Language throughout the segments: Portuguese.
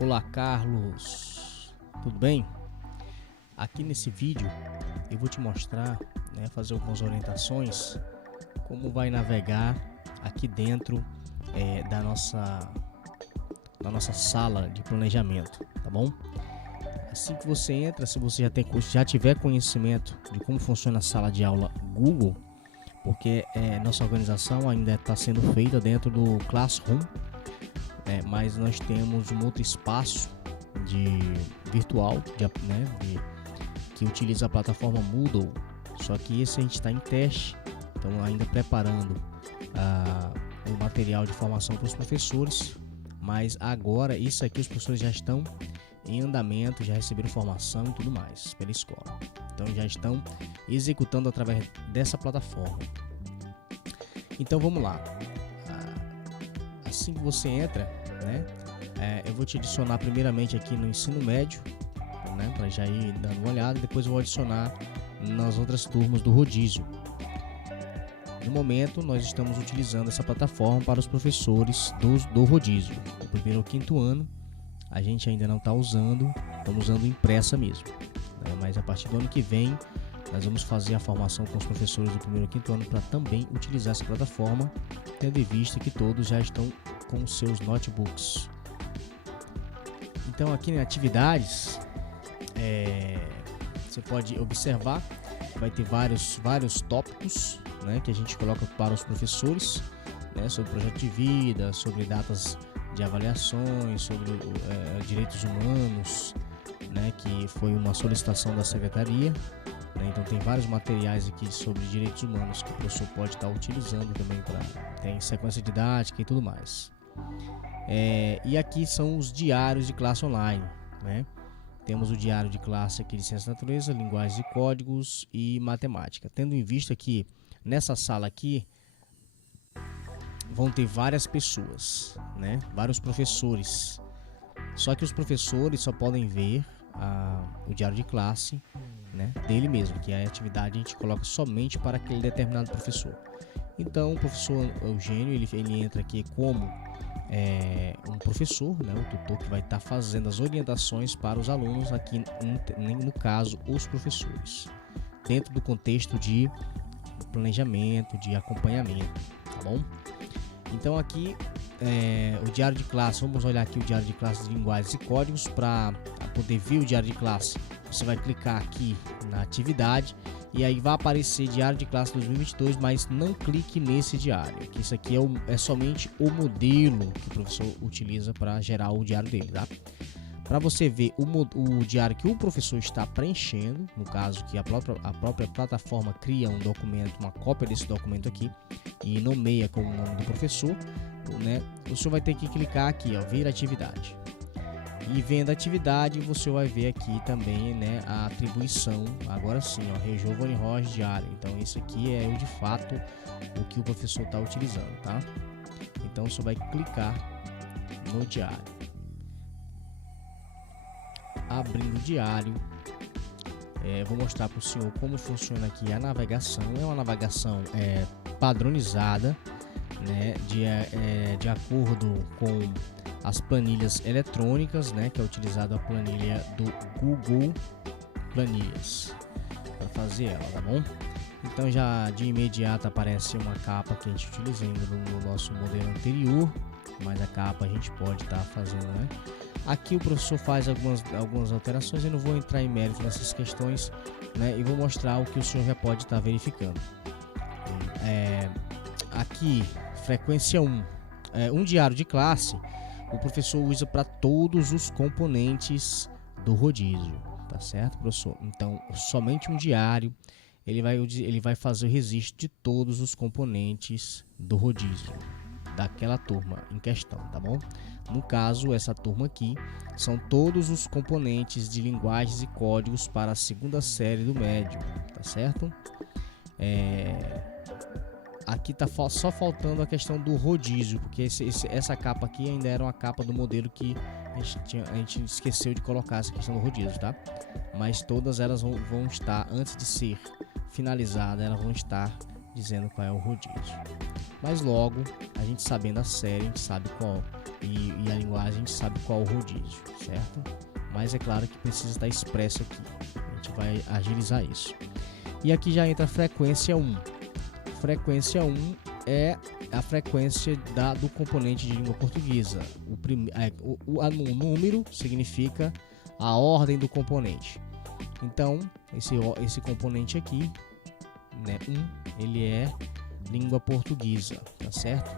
Olá, Carlos, tudo bem? Aqui nesse vídeo eu vou te mostrar, fazer algumas orientações como vai navegar aqui dentro da nossa sala de planejamento, tá bom? Assim que você entra, se você já tiver conhecimento de como funciona a sala de aula Google, porque nossa organização ainda está sendo feita dentro do Classroom, mas nós temos um outro espaço virtual que utiliza a plataforma Moodle, só que esse a gente está em teste, então ainda preparando o material de formação para os professores, mas agora isso aqui os professores já estão em andamento, já receberam formação e tudo mais pela escola, então já estão executando através dessa plataforma. Então vamos lá, assim que você entra, eu vou te adicionar primeiramente aqui no ensino médio, para já ir dando uma olhada, depois eu vou adicionar nas outras turmas do rodízio. No momento nós estamos utilizando essa plataforma para os professores do rodízio, do primeiro ao quinto ano. A gente ainda não está usando, estamos usando impressa mesmo, mas a partir do ano que vem nós vamos fazer a formação com os professores do primeiro ao quinto ano para também utilizar essa plataforma, tendo em vista que todos já estão com seus notebooks. Então aqui em atividades, você pode observar, vai ter vários tópicos, que a gente coloca para os professores, sobre projeto de vida, sobre datas de avaliações, sobre direitos humanos, que foi uma solicitação da secretaria. Então tem vários materiais aqui sobre direitos humanos que o professor pode estar utilizando também, tem sequência didática e tudo mais. E aqui são os diários de classe online, Temos o diário de classe aqui de Ciência da Natureza, Linguagens e Códigos e Matemática. Tendo em vista que nessa sala aqui vão ter várias pessoas, vários professores. Só que os professores só podem ver o diário de classe, dele mesmo, que é a atividade a gente coloca somente para aquele determinado professor. Então o professor Eugênio ele entra aqui como um professor, o tutor que vai estar fazendo as orientações para os alunos aqui, no caso os professores, dentro do contexto de planejamento, de acompanhamento, tá bom? Então aqui o diário de classe, vamos olhar aqui o diário de classe de linguagens e códigos. Para poder ver o diário de classe, você vai clicar aqui na atividade e aí vai aparecer diário de classe 2022, mas não clique nesse diário, que isso aqui é somente o modelo que o professor utiliza para gerar o diário dele, tá? Para você ver o diário que o professor está preenchendo, no caso que a própria plataforma cria um documento, uma cópia desse documento aqui e nomeia com o nome do professor, o senhor vai ter que clicar aqui, ver atividade. E vendo a atividade, você vai ver aqui também, a atribuição. Agora sim, Giovanni Rocha diário. Então isso aqui é de fato o que o professor está utilizando, tá? Então você vai clicar no diário. Abrindo o diário, vou mostrar para o senhor como funciona aqui a navegação. É uma navegação padronizada, de acordo com as planilhas eletrônicas, que é utilizada a planilha do Google Planilhas para fazer ela, tá bom? Então já de imediato aparece uma capa que a gente utiliza ainda no nosso modelo anterior, mas a capa a gente pode estar fazendo, Aqui o professor faz algumas alterações. Eu não vou entrar em mérito nessas questões, e vou mostrar o que o senhor já pode estar verificando. Aqui, frequência 1, um diário de classe, o professor usa para todos os componentes do rodízio, tá certo, professor? Então, somente um diário, ele vai fazer o registro de todos os componentes do rodízio daquela turma em questão, tá bom? No caso, essa turma aqui são todos os componentes de linguagens e códigos para a segunda série do médio, tá certo? Aqui tá só faltando a questão do rodízio, porque essa capa aqui ainda era uma capa do modelo que a gente esqueceu de colocar essa questão do rodízio, tá? Mas todas elas vão estar, antes de ser finalizada, elas vão estar dizendo qual é o rodízio. Mas logo, a gente sabendo a série, a gente sabe qual, e e a linguagem a gente sabe qual o rodízio, certo? Mas é claro que precisa estar expresso aqui. A gente vai agilizar isso. E aqui já entra a frequência 1. Frequência 1 é a frequência do componente de língua portuguesa. O número significa a ordem do componente. Então, esse componente aqui, né, 1, ele é língua portuguesa, tá certo?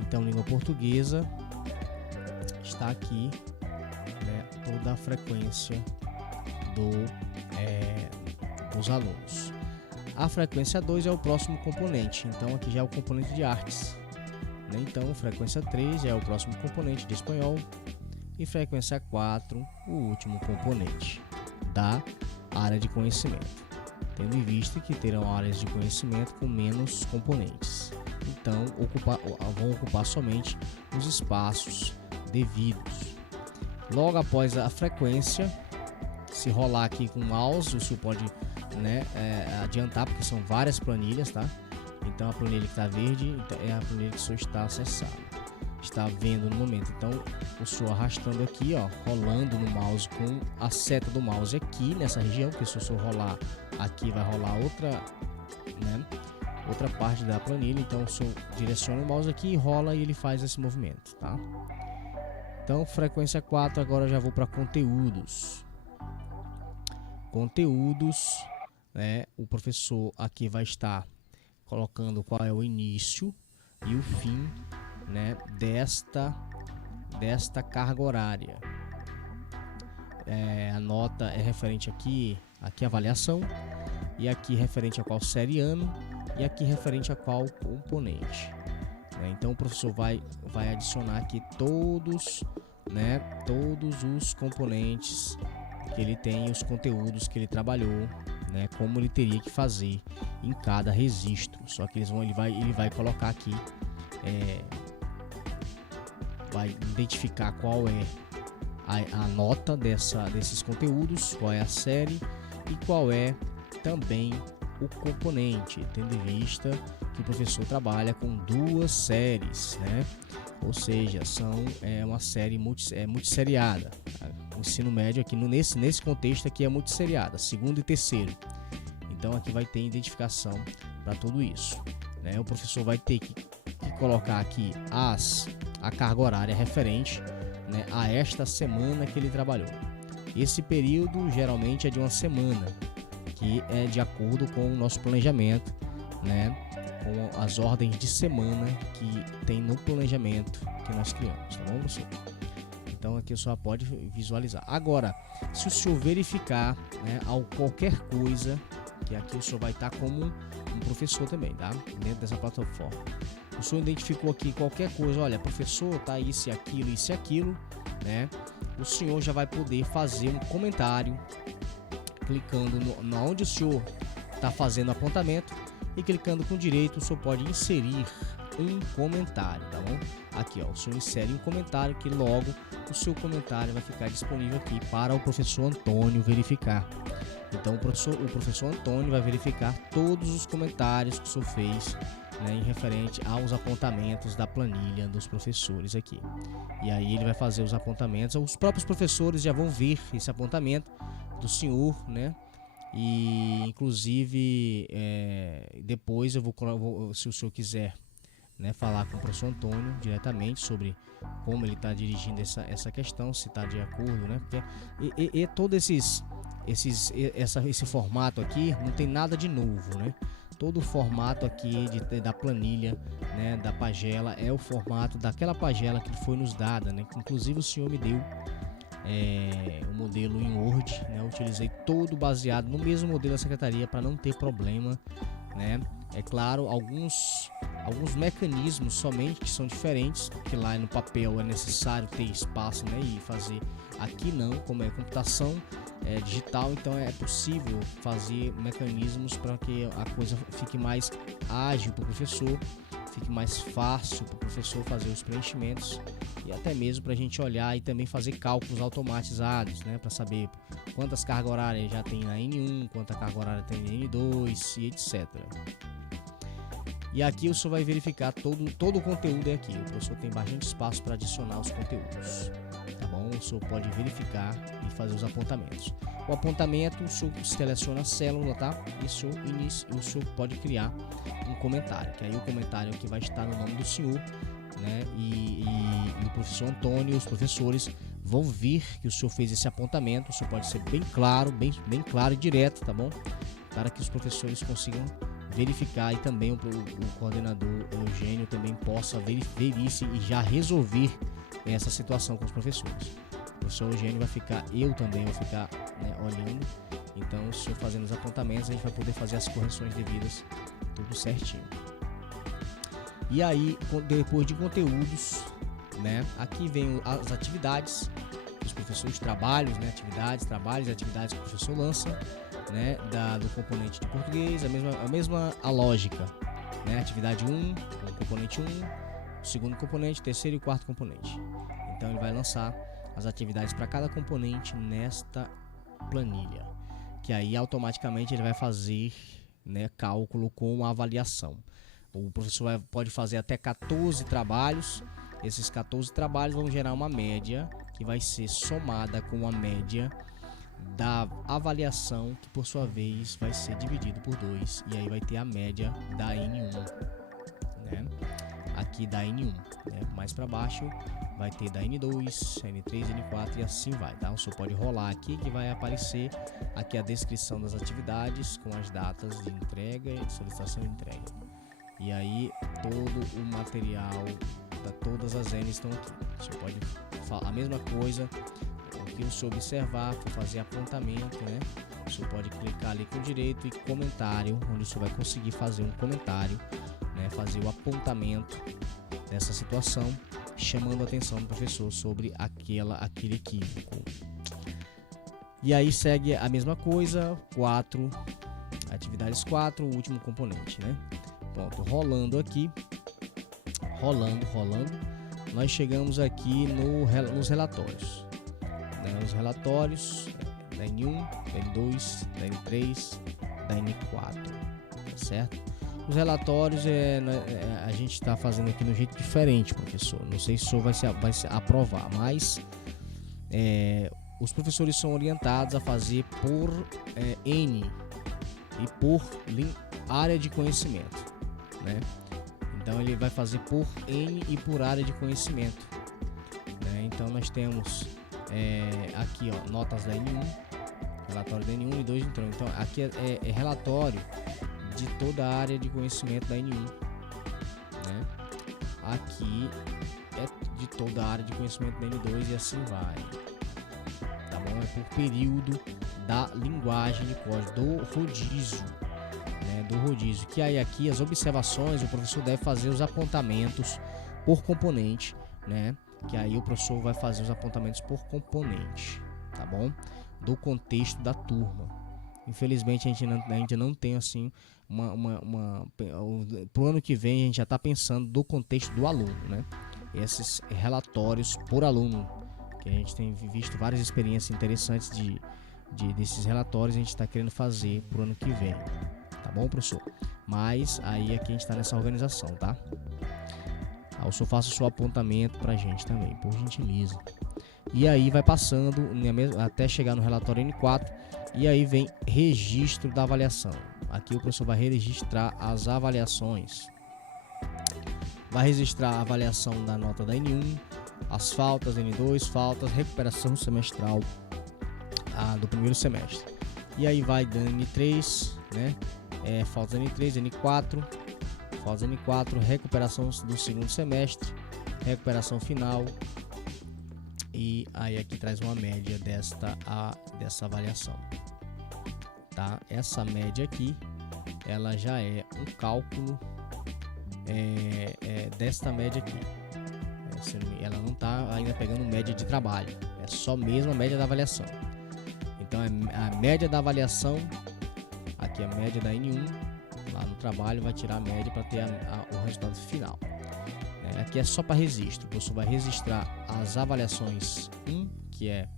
Então, língua portuguesa está aqui, né, toda a frequência dos alunos. A frequência 2 é o próximo componente, então aqui já é o componente de artes, né? Então, frequência 3 é o próximo componente de espanhol e frequência 4, o último componente da área de conhecimento, tendo em vista que terão áreas de conhecimento com menos componentes. Então, vão ocupar somente os espaços devidos. Logo após a frequência, se rolar aqui com o mouse, o senhor pode, né, adiantar, porque são várias planilhas, tá? Então, a planilha que está verde é a planilha que o senhor está acessando, está vendo no momento. Então, o senhor arrastando aqui, ó, rolando no mouse com a seta do mouse aqui nessa região, porque se o senhor rolar aqui, vai rolar outra, né, outra parte da planilha. Então, o senhor direciona o mouse aqui e rola e ele faz esse movimento, tá? Então, frequência 4, agora eu já vou para conteúdos. Conteúdos, né, o professor aqui vai estar colocando qual é o início e o fim, né, desta carga horária. A nota é referente aqui a avaliação, e aqui referente a qual série ano, e aqui referente a qual componente. Então o professor vai adicionar aqui todos, né, todos os componentes que ele tem, os conteúdos que ele trabalhou, né, como ele teria que fazer em cada registro. Só que ele vai colocar aqui, vai identificar qual é a nota desses conteúdos, qual é a série e qual é também o componente, tendo em vista que o professor trabalha com 2 séries, né? Ou seja, uma série multisseriada. O ensino médio aqui nesse contexto aqui é multisseriada, segundo e terceiro. Então aqui vai ter identificação para tudo isso, né? O professor vai ter que colocar aqui a carga horária referente, né, a esta semana que ele trabalhou. Esse período geralmente é de uma semana, que é de acordo com o nosso planejamento, né, com as ordens de semana que tem no planejamento que nós criamos, tá bom, professor? Então aqui o senhor pode visualizar. Agora, se o senhor verificar, né, qualquer coisa, que aqui o senhor vai estar como um professor também, tá? Dentro dessa plataforma. O senhor identificou aqui qualquer coisa, olha, professor, tá isso e aquilo, né? O senhor já vai poder fazer um comentário, clicando onde o senhor está fazendo apontamento e clicando com direito, o senhor pode inserir um comentário, tá bom? Aqui, ó, o senhor insere um comentário que logo o seu comentário vai ficar disponível aqui para o professor Antônio verificar. Então o professor Antônio vai verificar todos os comentários que o senhor fez, né, em referente aos apontamentos da planilha dos professores aqui. E aí ele vai fazer os apontamentos, os próprios professores já vão ver esse apontamento do senhor, né? E inclusive depois eu vou, se o senhor quiser, né, falar com o professor Antônio diretamente sobre como ele está dirigindo essa questão, se está de acordo, né? Porque todo esse formato aqui não tem nada de novo, né? Todo o formato aqui da planilha, né, da pagela é o formato daquela pagela que foi nos dada, né? Inclusive o senhor me deu o modelo em Word, né? Eu utilizei todo baseado no mesmo modelo da secretaria para não ter problema, né? É claro, alguns mecanismos somente que são diferentes, porque lá no papel é necessário ter espaço, né, e fazer. Aqui não, como é computação digital, então é possível fazer mecanismos para que a coisa fique mais ágil para o professor, fique mais fácil para o professor fazer os preenchimentos e até mesmo para a gente olhar e também fazer cálculos automatizados, né, para saber quantas cargas horárias já tem na N1, quanta carga horária tem na N2 e etc. E aqui o professor vai verificar todo o conteúdo é aqui. O professor tem bastante espaço para adicionar os conteúdos, tá bom? O professor pode verificar e fazer os apontamentos. O apontamento, o senhor seleciona a célula, tá? E o senhor pode criar um comentário, que aí o comentário é que vai estar no nome do senhor, né? E o professor Antônio, os professores vão ver que o senhor fez esse apontamento. O senhor pode ser bem claro, bem claro e direto, tá bom? Para que os professores consigam verificar e também o coordenador Eugênio também possa ver isso e já resolver essa situação com os professores. O professor Eugênio vai ficar, eu também vou ficar, né, olhando. Então, se eu fazendo os apontamentos, a gente vai poder fazer as correções devidas, tudo certinho. E aí, depois de conteúdos, né, aqui vem as atividades, os professores trabalhos, né, atividades que o professor lança, né, do componente de português, a mesma lógica, né, atividade 1, o componente 1, o segundo componente, terceiro e quarto componente. Então ele vai lançar as atividades para cada componente nesta planilha, que aí automaticamente ele vai fazer, né, cálculo com a avaliação. O professor pode fazer até 14 trabalhos. Esses 14 trabalhos vão gerar uma média que vai ser somada com a média da avaliação, que por sua vez vai ser dividido por 2, e aí vai ter a média da N1, né? Aqui da N1, né? Mais para baixo vai ter da N2, N3, N4 e assim vai, tá? O senhor pode rolar aqui que vai aparecer aqui a descrição das atividades com as datas de entrega e solicitação de entrega. E aí todo o material da todas as N estão aqui. O senhor pode falar a mesma coisa. O que o senhor observar, for fazer apontamento, né? O senhor pode clicar ali com direito e comentário, onde o senhor vai conseguir fazer um comentário, né? Fazer o apontamento dessa situação, chamando a atenção do professor sobre aquele equívoco. E aí segue a mesma coisa, atividades 4, o último componente, né? Pronto, rolando aqui, rolando, nós chegamos aqui nos relatórios. Os relatórios da N1, da N2, da N3, da N4, tá certo? Os relatórios a gente está fazendo aqui de um jeito diferente, professor. Não sei se o senhor vai se aprovar, mas os professores são orientados a fazer por N e por área de conhecimento, né? Então ele vai fazer por N e por área de conhecimento, né? Então nós temos aqui, ó, notas da N1, relatório da N1 e 2 então. Então aqui é relatório de toda a área de conhecimento da N1, né? Aqui é de toda a área de conhecimento da N2 e assim vai, tá bom? É por período da linguagem de código, do rodízio, né? Do rodízio, que aí aqui as observações, o professor deve fazer os apontamentos por componente, né? Que aí o professor vai fazer os apontamentos por componente, tá bom? Do contexto da turma. Infelizmente a gente não tem assim pro ano que vem a gente já está pensando do contexto do aluno, né? Esses relatórios por aluno, que a gente tem visto várias experiências interessantes desses relatórios, a gente está querendo fazer pro ano que vem, tá bom, professor? Mas aí aqui a gente está nessa organização, tá? O senhor faça o seu apontamento pra gente também, por gentileza. E aí vai passando, né, até chegar no relatório N4, e aí vem registro da avaliação. Aqui o professor vai registrar as avaliações. Vai registrar a avaliação da nota da N1, as faltas N2, faltas, recuperação semestral do primeiro semestre. E aí vai dando N3, né? Faltas N3, N4, faltas N4, recuperação do segundo semestre, recuperação final. E aí aqui traz uma média dessa avaliação, tá? Essa média aqui, ela já é um cálculo desta média aqui. Ela não está ainda pegando média de trabalho, é só mesmo a média da avaliação. Então a média da avaliação, aqui a média da N1, lá no trabalho vai tirar a média para ter o resultado final. Aqui é só para registro, o professor vai registrar as avaliações 1, que é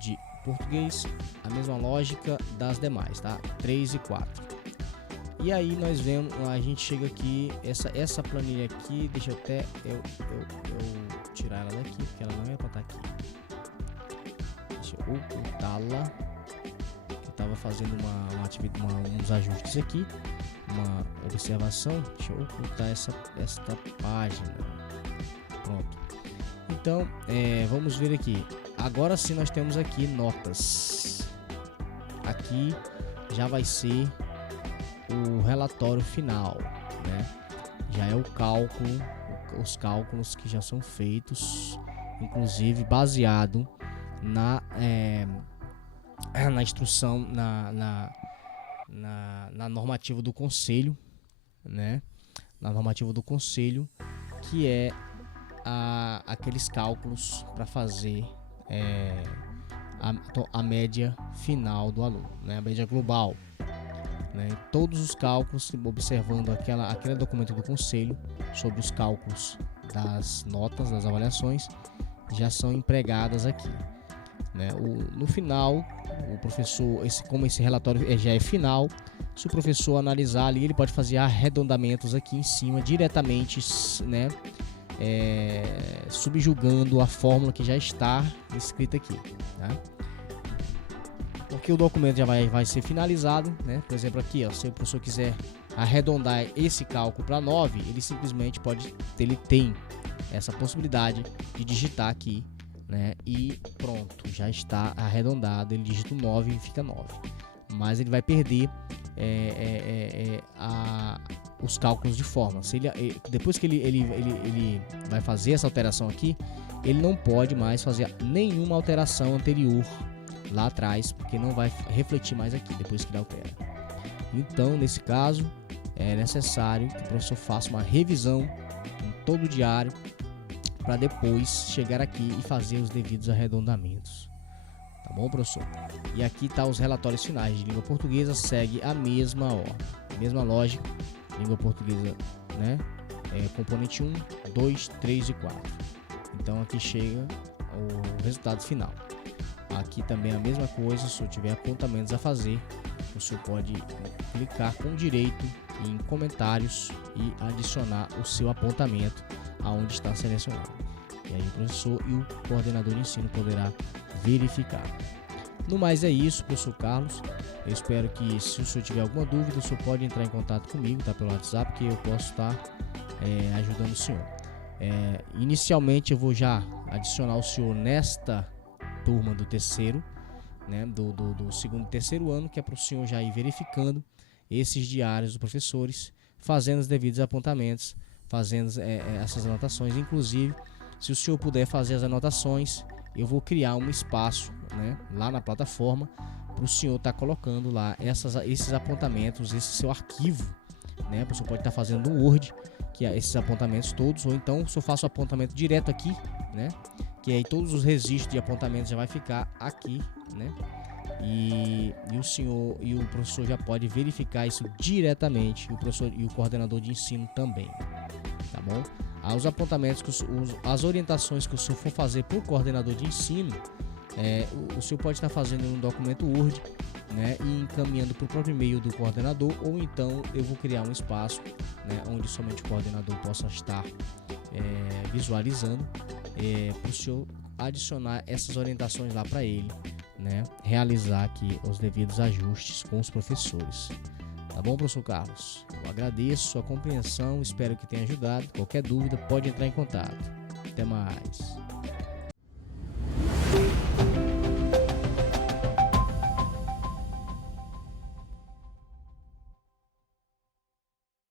de português, a mesma lógica das demais, tá? 3 e 4. E aí nós vemos, a gente chega aqui, essa planilha aqui, deixa eu até eu tirar ela daqui, porque ela não ia pra estar aqui. Deixa eu ocultá-la. Eu tava fazendo uns ajustes aqui, uma observação. Deixa eu ocultar esta página. Pronto. Então, vamos ver aqui. Agora sim nós temos aqui notas. Aqui já vai ser o relatório final, né? Já é o cálculo, os cálculos que já são feitos, inclusive baseado na instrução, na normativa do conselho, né? Na normativa do conselho, que é aqueles cálculos para fazer a média final do aluno, né? A média global, né? Todos os cálculos, observando aquele documento do conselho sobre os cálculos das notas, das avaliações, já são empregadas aqui, né? No final, o professor, como esse relatório já é final, se o professor analisar ali, ele pode fazer arredondamentos aqui em cima diretamente, né? Subjugando a fórmula que já está escrita aqui, tá? Porque o documento já vai ser finalizado, né? Por exemplo, aqui, ó, se o professor quiser arredondar esse cálculo para 9, ele simplesmente ele tem essa possibilidade de digitar aqui, né? E pronto, já está arredondado, ele digita 9 e fica 9. Mas ele vai perder os cálculos de forma. Depois que ele vai fazer essa alteração aqui, ele não pode mais fazer nenhuma alteração anterior lá atrás, porque não vai refletir mais aqui depois que ele altera. Então, nesse caso, é necessário que o professor faça uma revisão em todo o diário para depois chegar aqui e fazer os devidos arredondamentos. Tá bom, professor? E aqui tá os relatórios finais de língua portuguesa, segue a mesma ordem, a mesma lógica. Língua portuguesa, né? Componente 1, 2, 3 e 4. Então aqui chega o resultado final. Aqui também a mesma coisa, se eu tiver apontamentos a fazer, o senhor pode clicar com direito em comentários e adicionar o seu apontamento aonde está selecionado. E aí o professor e o coordenador de ensino poderá verificar. No mais é isso, professor Carlos. Eu espero que, se o senhor tiver alguma dúvida, o senhor pode entrar em contato comigo, tá, pelo WhatsApp, que eu posso estar ajudando o senhor. Inicialmente eu vou já adicionar o senhor nesta turma do terceiro, né, do segundo e terceiro ano, que é para o senhor já ir verificando esses diários dos professores, fazendo os devidos apontamentos, fazendo essas anotações. Inclusive, se o senhor puder fazer as anotações, eu vou criar um espaço, né, lá na plataforma para o senhor estar colocando lá esses apontamentos, esse seu arquivo, né? O senhor pode estar fazendo no Word, que é esses apontamentos todos, ou então o senhor faça o apontamento direto aqui, né? Que aí todos os registros de apontamentos já vai ficar aqui, né? E o senhor e o professor já pode verificar isso diretamente, o professor e o coordenador de ensino também, tá bom? Os apontamentos, as orientações que o senhor for fazer para o coordenador de ensino, o senhor pode estar fazendo em um documento Word, né, e encaminhando para o próprio e-mail do coordenador, ou então eu vou criar um espaço, né, onde somente o coordenador possa estar visualizando, para o senhor adicionar essas orientações lá para ele, né, realizar aqui os devidos ajustes com os professores. Tá bom, professor Carlos? Eu agradeço sua compreensão, espero que tenha ajudado. Qualquer dúvida pode entrar em contato. Até mais.